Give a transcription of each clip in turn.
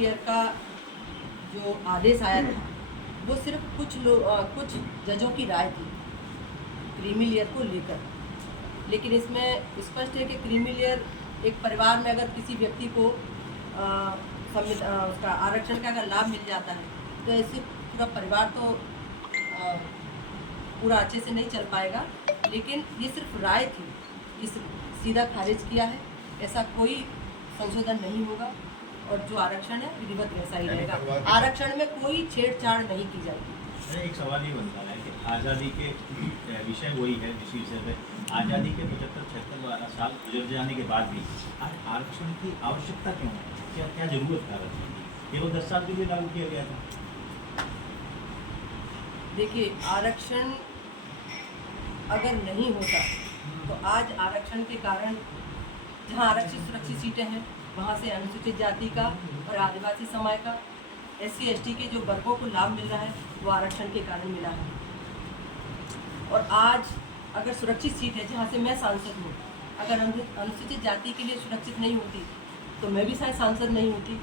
Layer का जो आदेश आया था वो सिर्फ कुछ जजों की राय थी क्रीमी लेयर को लेकर, लेकिन इसमें स्पष्ट है कि क्रीमी लेयर एक परिवार में अगर किसी व्यक्ति को उसका आरक्षण का अगर लाभ मिल जाता है तो ऐसे पूरा परिवार तो पूरा अच्छे से नहीं चल पाएगा। लेकिन ये सिर्फ राय थी, इस सीधा खारिज किया है, ऐसा कोई संशोधन नहीं होगा और जो आरक्षण है विधिवत वैसा ही रहेगा। आरक्षण में कोई छेड़छाड़ नहीं की जाएगी। एक सवाल ये बनता है कि आज़ादी के विषय वही है, जिस विषय पे आज़ादी के 75-76 साल गुजर जाने के बाद भी आज आरक्षण की आवश्यकता क्यों है? क्या क्या जरूरत है आरक्षण की? केवल 10 साल के लिए लागू किया गया था। देखिए, आरक्षण अगर नहीं होता तो आज आरक्षण के कारण जहां आरक्षित सुरक्षित सीटें हैं वहां से अनुसूचित जाति का और आदिवासी समाज का, SC ST के जो वर्गों को लाभ मिल रहा है वो आरक्षण के कारण मिला है। और आज अगर सुरक्षित सीट है जहां से मैं सांसद हूँ, अगर अनुसूचित जाति के लिए सुरक्षित नहीं होती तो मैं भी शायद सांसद नहीं होती।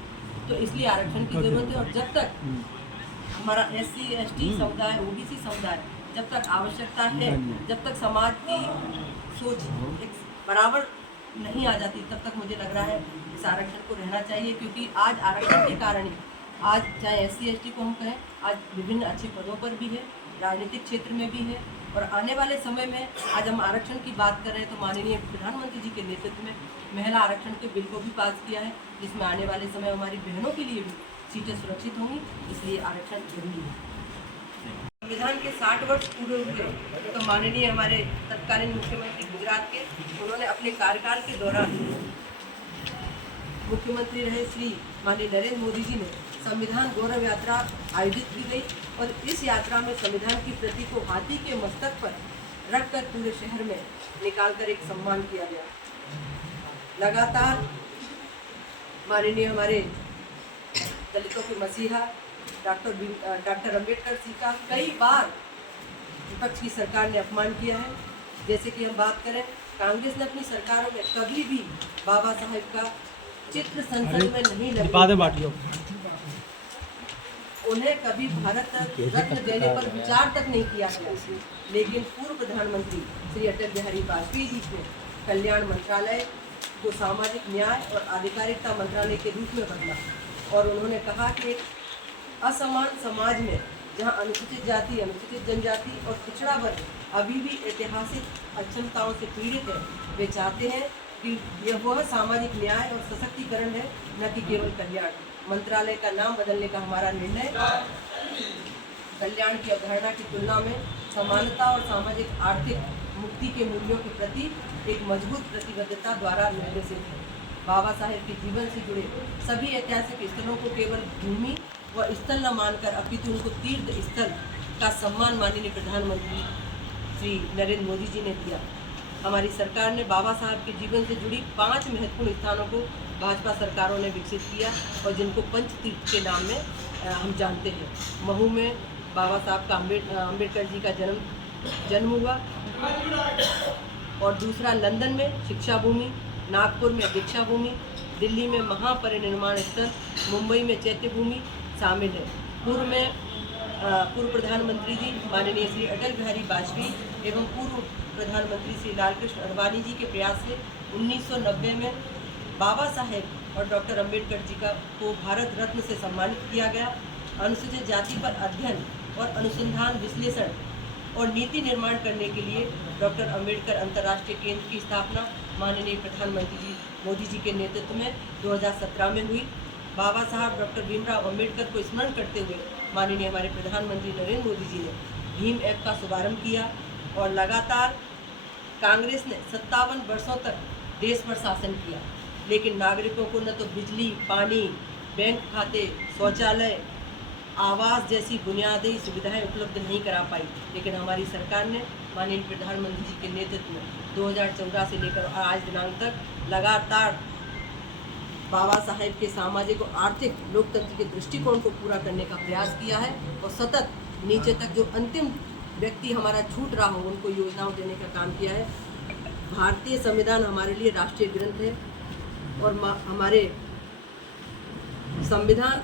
तो इसलिए आरक्षण की ज़रूरत है। और जब तक हमारा SC ST समुदाय, OBC समुदाय जब तक आवश्यकता है, जब तक समाज की सोच एक बराबर नहीं आ जाती, तब तक मुझे लग रहा है इस आरक्षण को रहना चाहिए। क्योंकि आज आरक्षण के कारण ही आज चाहे SC ST को हम कहें, आज विभिन्न अच्छे पदों पर भी है, राजनीतिक क्षेत्र में भी है। और आने वाले समय में आज हम आरक्षण की बात कर रहे हैं तो माननीय प्रधानमंत्री जी के नेतृत्व में महिला आरक्षण के बिल को भी पास किया है, जिसमें आने वाले समय हमारी बहनों के लिए भी सीटें सुरक्षित होंगी। इसलिए आरक्षण जरूरी है। संविधान के 60 वर्ष पूरे हुए तो माननीय हमारे तत्कालीन मुख्यमंत्री गुजरात के, उन्होंने अपने कार्यकाल के दौरान मुख्यमंत्री रहे श्री माननीय नरेंद्र मोदी जी ने संविधान गौरव यात्रा आयोजित की गई और इस यात्रा में संविधान की प्रति को हाथी के मस्तक पर रखकर पूरे शहर में निकालकर एक सम्मान किया गया। लगातार माननीय हमारे दलितों के मसीहा डॉक्टर अम्बेडकर जी का कई बार विपक्ष की सरकार ने अपमान किया है। जैसे कि हम बात करें, कांग्रेस ने अपनी सरकारों में कभी भी बाबा साहेब का चित्र संसद में नहीं लगा, उन्हें कभी भारत रत्न देने पर विचार तक नहीं किया गया। लेकिन पूर्व प्रधानमंत्री श्री अटल बिहारी वाजपेयी जी ने कल्याण मंत्रालय को सामाजिक न्याय और आधिकारिकता मंत्रालय के रूप में बदला और उन्होंने कहा कि एक असमान समाज में जहां अनुसूचित जाति, अनुसूचित जनजाति और पिछड़ा वर्ग अभी भी ऐतिहासिक अक्षमताओं से पीड़ित है, वे चाहते हैं कि यह वह सामाजिक न्याय और सशक्तिकरण है, न कि केवल कल्याण। मंत्रालय का नाम बदलने का हमारा निर्णय कल्याण की अवधारणा की तुलना में समानता और सामाजिक आर्थिक मुक्ति के मूल्यों के प्रति एक मजबूत प्रतिबद्धता द्वारा निर्देशित है। बाबा साहेब के जीवन से जुड़े सभी ऐतिहासिक स्थलों को केवल भूमि व स्थल न मानकर अपितु उनको तीर्थ स्थल का सम्मान माननीय प्रधानमंत्री श्री नरेंद्र मोदी जी ने दिया। हमारी सरकार ने बाबा साहब के जीवन से जुड़ी 5 महत्वपूर्ण स्थानों को भाजपा सरकारों ने विकसित किया और जिनको पंच तीर्थ के नाम में हम जानते हैं। महू में बाबा साहब का अम्बेडकर जी का जन्म हुआ और दूसरा लंदन में शिक्षा भूमि, नागपुर में दीक्षा भूमि, दिल्ली में महापरिनिर्वाण स्थल, मुंबई में चैत्य भूमि शामिल है। पूर्व प्रधानमंत्री जी माननीय श्री अटल बिहारी वाजपेयी एवं पूर्व प्रधानमंत्री श्री लालकृष्ण आडवाणी जी के प्रयास से 1990 में बाबा साहेब और डॉक्टर अम्बेडकर जी को भारत रत्न से सम्मानित किया गया। अनुसूचित जाति पर अध्ययन और अनुसंधान, विश्लेषण और नीति निर्माण करने के लिए डॉक्टर अम्बेडकर अंतर्राष्ट्रीय केंद्र की स्थापना माननीय प्रधानमंत्री जी मोदी जी के नेतृत्व में 2017 में हुई। बाबा साहब डॉक्टर भीमराव अम्बेडकर को स्मरण करते हुए माननीय हमारे प्रधानमंत्री नरेंद्र मोदी जी ने भीम ऐप का शुभारंभ किया और लगातार कांग्रेस ने 57 वर्षों तक देश पर शासन किया, लेकिन नागरिकों को न तो बिजली, पानी, बैंक खाते, शौचालय, आवास जैसी बुनियादी सुविधाएं उपलब्ध नहीं करा पाई। लेकिन हमारी सरकार ने माननीय प्रधानमंत्री जी के नेतृत्व में 2014 से लेकर आज दिनांक तक लगातार बाबा साहेब के सामाजिक और आर्थिक लोकतंत्र के दृष्टिकोण को पूरा करने का प्रयास किया है और सतत नीचे तक जो अंतिम व्यक्ति हमारा छूट रहा हो उनको योजनाओं देने का काम किया है। भारतीय संविधान हमारे लिए राष्ट्रीय ग्रंथ है और हमारे संविधान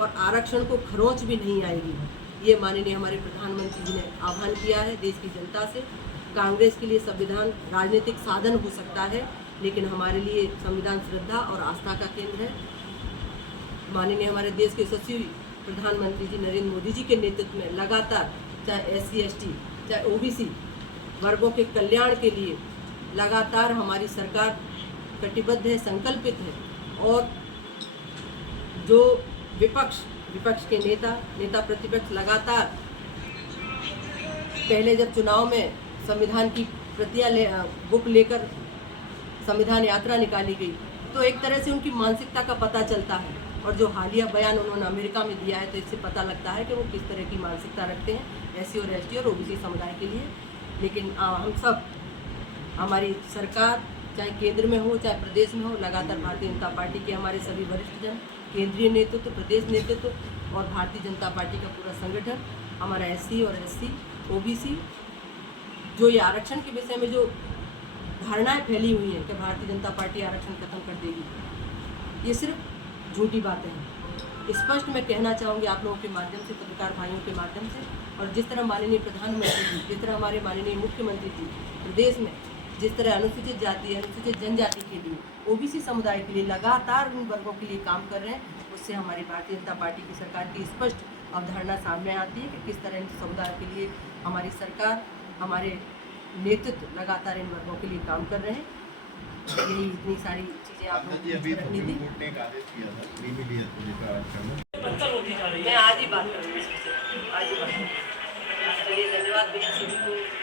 और आरक्षण को खरोंच भी नहीं आएगी। ये माननीय हमारे प्रधानमंत्री जी ने आह्वान किया है देश की जनता से। कांग्रेस के लिए संविधान राजनीतिक साधन हो सकता है, लेकिन हमारे लिए संविधान श्रद्धा और आस्था का केंद्र है। माननीय हमारे देश के यशस्वी प्रधानमंत्री जी नरेंद्र मोदी जी के नेतृत्व में लगातार चाहे SC ST चाहे OBC वर्गों के कल्याण के लिए लगातार हमारी सरकार कटिबद्ध है, संकल्पित है। और जो विपक्ष के नेता प्रतिपक्ष लगातार पहले जब चुनाव में संविधान की प्रतियां बुक लेकर संविधान यात्रा निकाली गई तो एक तरह से उनकी मानसिकता का पता चलता है। और जो हालिया बयान उन्होंने अमेरिका में दिया है तो इससे पता लगता है कि वो किस तरह की मानसिकता रखते हैं SC और ST और OBC समुदाय के लिए। लेकिन हम सब, हमारी सरकार चाहे केंद्र में हो चाहे प्रदेश में हो, लगातार भारतीय जनता पार्टी के हमारे सभी वरिष्ठ जन, केंद्रीय नेतृत्व, प्रदेश नेतृत्व और भारतीय जनता पार्टी का पूरा संगठन, हमारा SC और SC OBC जो ये आरक्षण के विषय में जो धारणाएं फैली हुई हैं कि भारतीय जनता पार्टी आरक्षण खत्म कर देगी, ये सिर्फ झूठी बातें हैं। स्पष्ट मैं कहना चाहूँगी आप लोगों के माध्यम से, पत्रकार भाइयों के माध्यम से, और जिस तरह माननीय प्रधानमंत्री जी, जिस तरह हमारे माननीय मुख्यमंत्री जी प्रदेश में जिस तरह अनुसूचित जाति, अनुसूचित जनजाति के लिए, OBC समुदाय के लिए लगातार उन वर्गों के लिए काम कर रहे हैं, उससे हमारी भारतीय जनता पार्टी की सरकार की स्पष्ट अवधारणा सामने आती है कि किस तरह इन समुदाय के लिए हमारी सरकार, हमारे नेतृत्व लगातार इन वर्गों के लिए काम कर रहे हैं। यही इतनी सारी चीज़ें आप लोगों को रखनी थी। मैं आज ही बात करूँगी, आज ही बात करूँगी। चलिए, धन्यवाद भैया सभी को।